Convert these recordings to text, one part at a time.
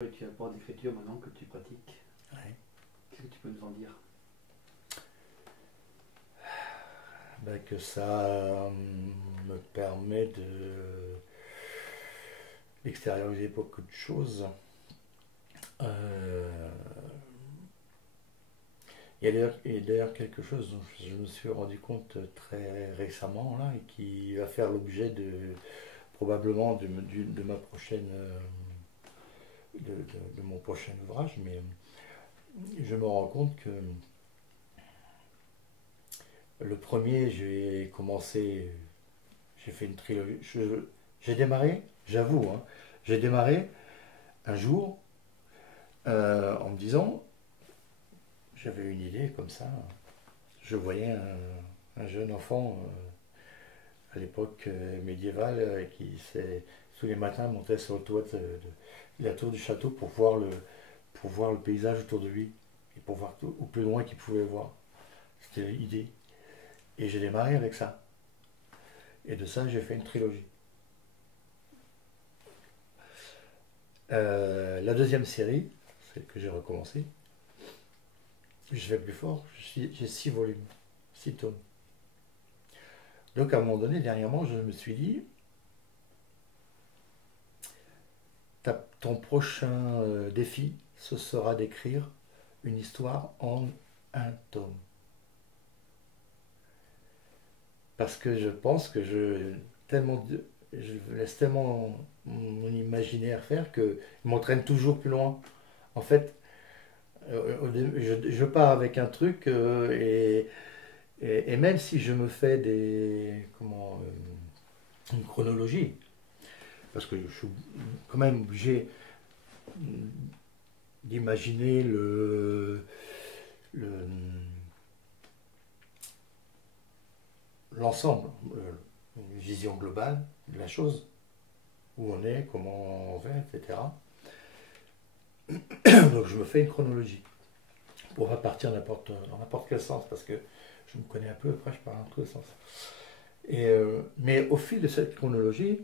Et tu apportes d'écriture maintenant que tu pratiques. Ouais. Qu'est-ce que tu peux nous en dire? Ben, que ça me permet d'extérioriser beaucoup de choses. Euh, et d'ailleurs quelque chose dont je me suis rendu compte très récemment là, et qui va faire l'objet probablement de ma prochaine de mon prochain ouvrage, mais je me rends compte que le premier, j'ai fait une trilogie. J'ai démarré, j'avoue, hein, j'ai démarré un jour en me disant, j'avais une idée comme ça, je voyais un jeune enfant à l'époque médiévale tous les matins montait sur le toit de la tour du château pour voir le paysage autour de lui et pour voir au plus loin qu'il pouvait voir. C'était l'idée. Et j'ai démarré avec ça. Et de ça, j'ai fait une trilogie. La deuxième série, celle que j'ai recommencé, je vais plus fort, j'ai 6 volumes, 6 tomes. Donc à un moment donné, dernièrement, je me suis dit, ton prochain défi, ce sera d'écrire une histoire en un tome. Parce que je pense que je laisse tellement mon imaginaire faire qu'il m'entraîne toujours plus loin. En fait, je pars avec un truc et même si je me fais une chronologie, parce que je suis quand même obligé d'imaginer l'ensemble, une vision globale de la chose, où on est, comment on fait, etc. Donc je me fais une chronologie pour pas partir dans n'importe quel sens, parce que je me connais un peu, après je parle dans tous les sens. Mais au fil de cette chronologie,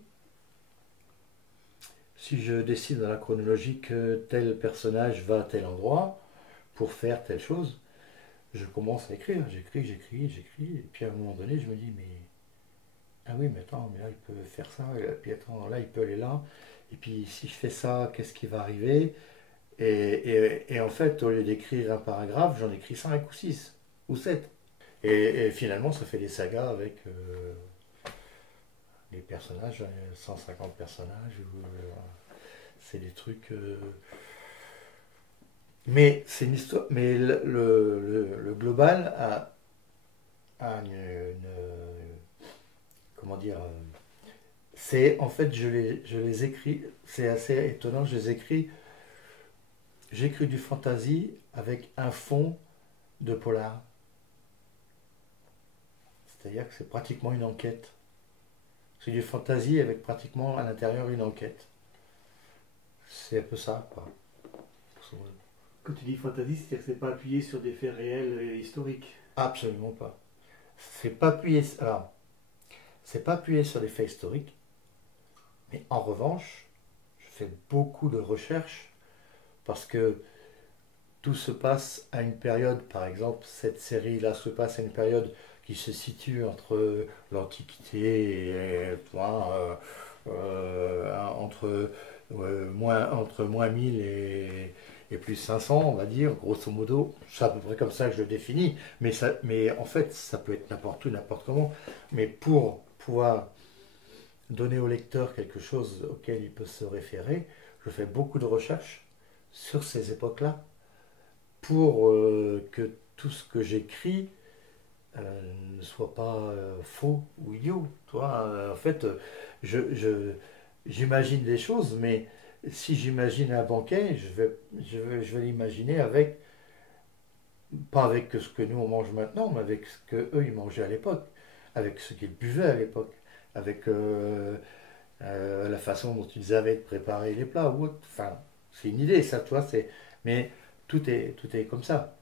si je décide dans la chronologie que tel personnage va à tel endroit pour faire telle chose, je commence à écrire, j'écris, et puis à un moment donné, je me dis, mais ah oui, mais attends, mais là il peut faire ça, et puis attends, là il peut aller là, et puis si je fais ça, qu'est-ce qui va arriver? Et en fait, au lieu d'écrire un paragraphe, j'en écris 5 ou 6 ou 7. Et finalement, ça fait des sagas avec les personnages, 150 personnages, c'est des trucs. Mais c'est une histoire. Mais le global a comment dire. C'est en fait, je les écris. C'est assez étonnant. J'écris du fantasy avec un fond de polar. C'est-à-dire que c'est pratiquement une enquête. C'est du fantasy avec pratiquement à l'intérieur une enquête. C'est un peu ça, quoi. Quand tu dis fantasy, c'est-à-dire que c'est pas appuyé sur des faits réels et historiques. Absolument pas. C'est pas appuyé. Alors, c'est pas appuyé sur des faits historiques, mais en revanche, je fais beaucoup de recherches parce que tout se passe à une période, par exemple, cette série-là se passe à une période qui se situe entre l'Antiquité et entre moins 1000 et plus 500, on va dire, grosso modo. C'est à peu près comme ça que je le définis. Mais en fait, ça peut être n'importe où, n'importe comment. Mais pour pouvoir donner au lecteur quelque chose auquel il peut se référer, je fais beaucoup de recherches sur ces époques-là pour que tout ce que j'écris ne soit pas faux ou idiot. Toi, en fait, j'imagine des choses, mais si j'imagine un banquet, je vais l'imaginer pas avec ce que nous on mange maintenant, mais avec ce que eux ils mangeaient à l'époque, avec ce qu'ils buvaient à l'époque, avec la façon dont ils avaient de préparer les plats ou autre. Enfin, c'est une idée, ça, toi, mais tout est comme ça.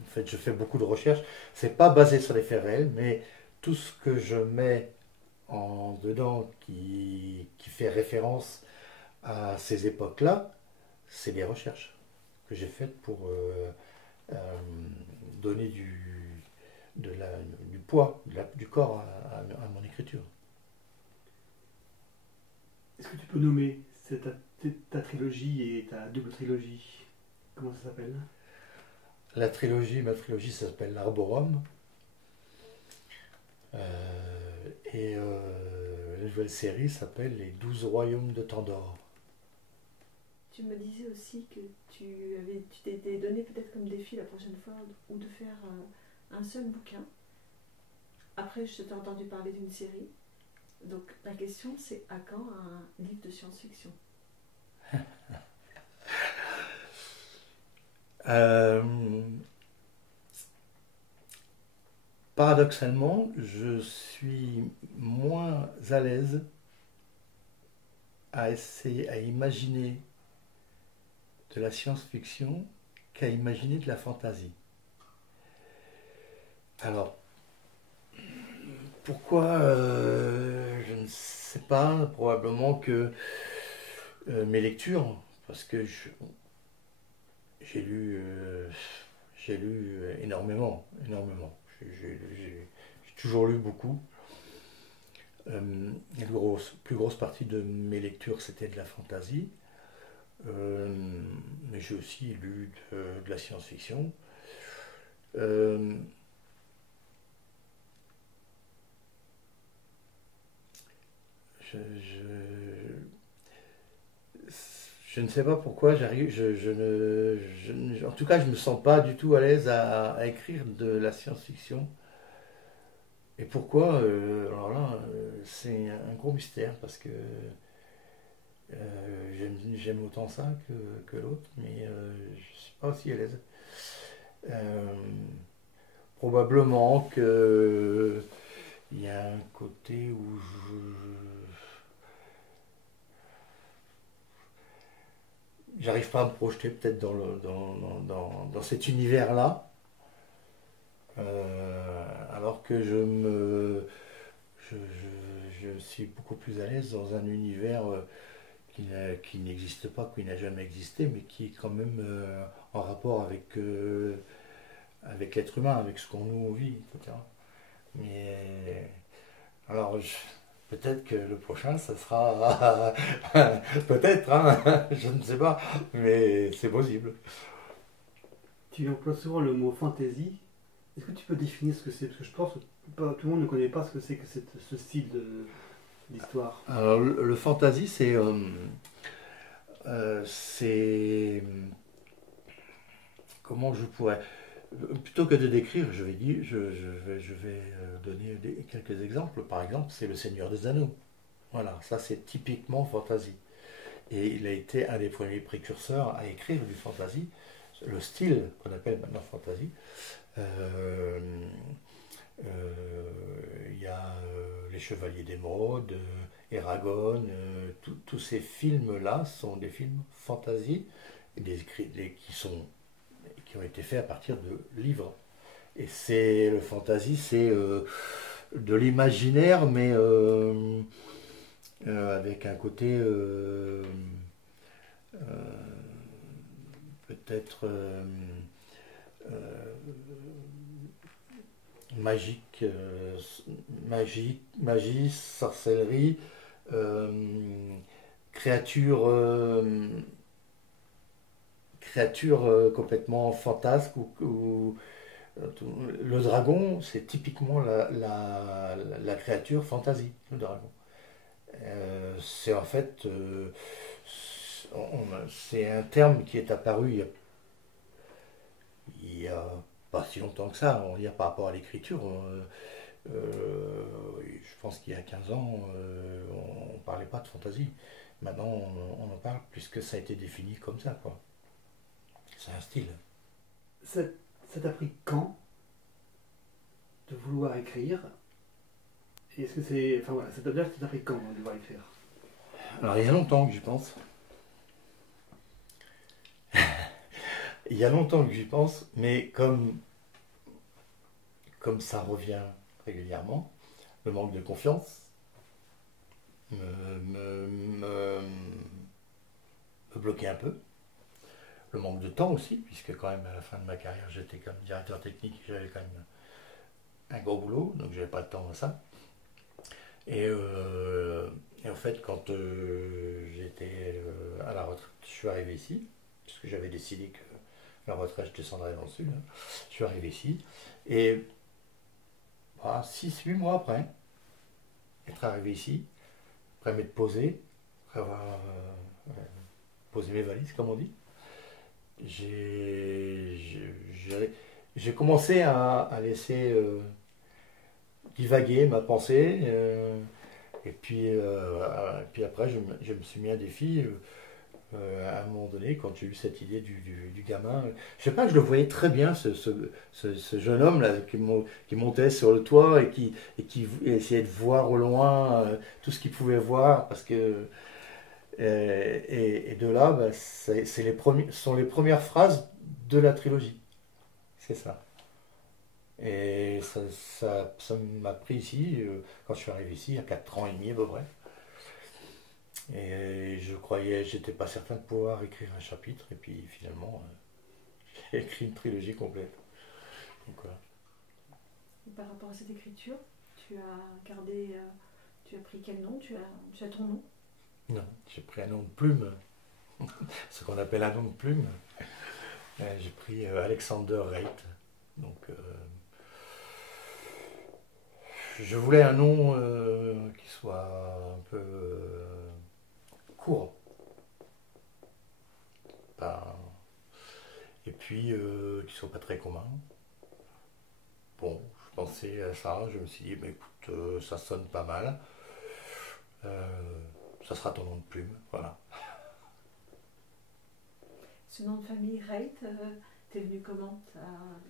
En fait, je fais beaucoup de recherches. C'est pas basé sur les faits réels, mais tout ce que je mets dedans qui fait référence à ces époques-là, c'est des recherches que j'ai faites pour euh, donner du poids, du corps à mon écriture. Est-ce que tu peux nommer ta trilogie et ta double trilogie? Comment ça s'appelle? Ma trilogie s'appelle l'Arborum. Et la nouvelle série s'appelle Les 12 royaumes de Tandor. Tu me disais aussi que tu t'étais donné peut-être comme défi la prochaine fois ou de faire un seul bouquin. Après, je t'ai entendu parler d'une série. Donc la question c'est à quand un livre de science-fiction? Paradoxalement, je suis moins à l'aise à essayer à imaginer de la science-fiction qu'à imaginer de la fantasy. Alors, pourquoi je ne sais pas, probablement que mes lectures, parce que j'ai lu énormément. J'ai toujours lu beaucoup. La plus grosse partie de mes lectures, c'était de la fantasy. Mais j'ai aussi lu de la science-fiction. Euh, je, je ne sais pas pourquoi j'arrive. En tout cas, je ne me sens pas du tout à l'aise à écrire de la science-fiction. Et pourquoi alors là, c'est un gros mystère parce que j'aime autant ça que l'autre, mais je ne suis pas aussi à l'aise. Euh, Probablement que il y a un côté où j'arrive pas à me projeter peut-être dans cet univers-là, alors que je suis beaucoup plus à l'aise dans un univers qui n'existe pas, qui n'a jamais existé, mais qui est quand même en rapport avec l'être humain, avec ce qu'on nous vit, etc. Mais alors, peut-être que le prochain, ça sera peut-être, hein, je ne sais pas, mais c'est possible. Tu emploies souvent le mot fantasy. Est-ce que tu peux définir ce que c'est? Parce que je pense que tout le monde ne connaît pas ce que c'est que ce style d'histoire. Alors, le fantasy, c'est comment je pourrais, plutôt que de décrire, je vais donner quelques exemples. Par exemple, c'est le Seigneur des Anneaux. Voilà, ça c'est typiquement fantasy. Et il a été un des premiers précurseurs à écrire du fantasy, le style qu'on appelle maintenant fantasy. Euh, Il y a Les Chevaliers d'Émeraude, Eragon, tous ces films-là sont des films fantasy qui ont été faits à partir de livres. Et c'est le fantasy, c'est de l'imaginaire, mais avec un côté euh, peut-être euh, magique, magie, sorcellerie, euh, créatures, complètement fantasques le dragon, c'est typiquement la créature fantasy, le dragon. C'est en fait, c'est un terme qui est apparu il y a pas si longtemps que ça, on va dire par rapport à l'écriture. Je pense qu'il y a 15 ans, on ne parlait pas de fantasy. Maintenant, on en parle puisque ça a été défini comme ça, quoi. C'est un style. Ça t'a pris quand de vouloir écrire? Et est-ce que c'est. Enfin voilà, ça t'a pris quand de vouloir écrire? Alors, il y a longtemps que j'y pense. Il y a longtemps que j'y pense, mais comme ça revient régulièrement, le manque de confiance me bloquait un peu. le manque de temps aussi, puisque quand même à la fin de ma carrière, j'étais comme directeur technique, j'avais quand même un gros boulot, donc j'avais pas le temps à ça. Et en fait, quand j'étais à la retraite, je suis arrivé ici, parce que j'avais décidé que la retraite, je descendrais dans le sud. Hein. Je suis arrivé ici, et 6-8 mois après, être arrivé ici, après m'être posé, après avoir posé mes valises, comme on dit, j'ai commencé à laisser divaguer ma pensée. Et puis après, je me suis mis un défi à un moment donné, quand j'ai eu cette idée du gamin. Je sais pas, je le voyais très bien, ce jeune homme là, qui montait sur le toit et qui essayait de voir au loin tout ce qu'il pouvait voir, parce que. Et de là, bah, ce sont les premières phrases de la trilogie. C'est ça. Et ça m'a pris ici, quand je suis arrivé ici, il y a 4 ans et demi à peu près. Et j'étais pas certain de pouvoir écrire un chapitre, et puis finalement, j'ai écrit une trilogie complète. Donc, voilà. Et par rapport à cette écriture, tu as gardé, tu as pris quel nom, tu as ton nom? Non, j'ai pris un nom de plume, ce qu'on appelle un nom de plume. J'ai pris Alexander Reit. Donc, je voulais un nom qui soit un peu court. Et puis qui ne soit pas très commun. Bon, je pensais à ça, je me suis dit, bah, écoute, ça sonne pas mal. Ça sera ton nom de plume, voilà. Ce nom de famille Reit, t'es venu comment?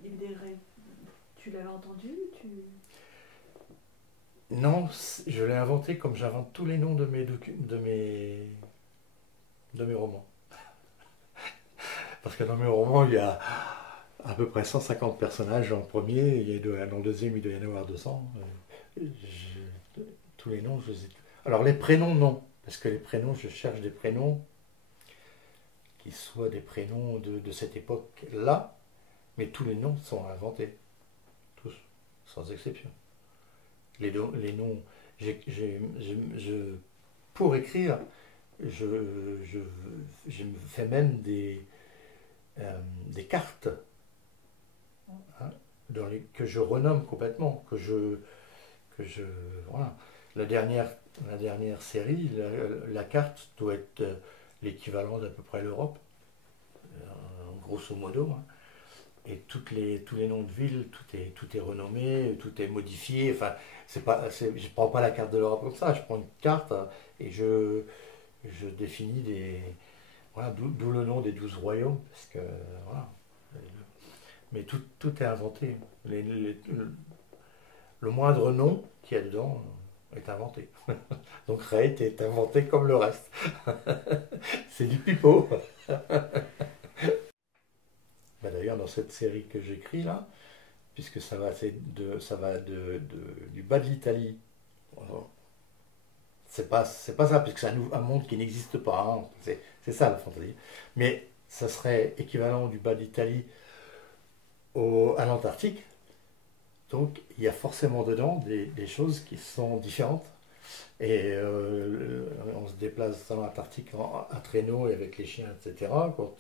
L'idée Reit, tu l'avais entendu Non, je l'ai inventé comme j'invente tous les noms de mes romans. Parce que dans mes romans, il y a à peu près 150 personnages dans le premier, dans le deuxième, il doit y en avoir 200. Tous les noms, je les ai. Alors les prénoms, non. Parce que les prénoms, je cherche des prénoms qui soient des prénoms de cette époque-là, mais tous les noms sont inventés. Tous, sans exception. Les noms, pour écrire, je me fais même des cartes, hein, que je renomme complètement, voilà. La dernière série, la carte doit être l'équivalent d'à peu près l'Europe, grosso modo. Hein. Et tous les noms de villes, tout est renommé, tout est modifié. Enfin, je ne prends pas la carte de l'Europe comme ça, je prends une carte et je définis voilà, d'où le nom des 12 royaumes, parce que voilà. Mais tout est inventé. Le moindre nom qu'il y a dedans est inventé. Donc Reit est inventé comme le reste. C'est du pipeau. Ben d'ailleurs, dans cette série que j'écris là, puisque ça va du bas de l'Italie. C'est pas ça, puisque c'est un monde qui n'existe pas. Hein. C'est ça la fantaisie. Mais ça serait équivalent du bas de l'Italie à l'Antarctique. Donc il y a forcément dedans des choses qui sont différentes. Et on se déplace dans l'Antarctique à traîneau et avec les chiens, etc. Dans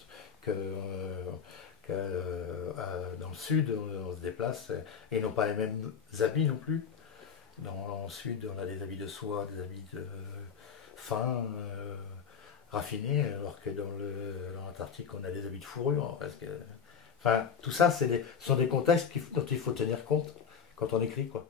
le sud, on se déplace et ils n'ont pas les mêmes habits non plus. Dans le sud, on a des habits de soie, des habits fins, raffinés, alors que dans l'Antarctique, on a des habits de fourrure. Enfin, tout ça, ce sont des contextes dont il faut tenir compte quand on écrit, quoi.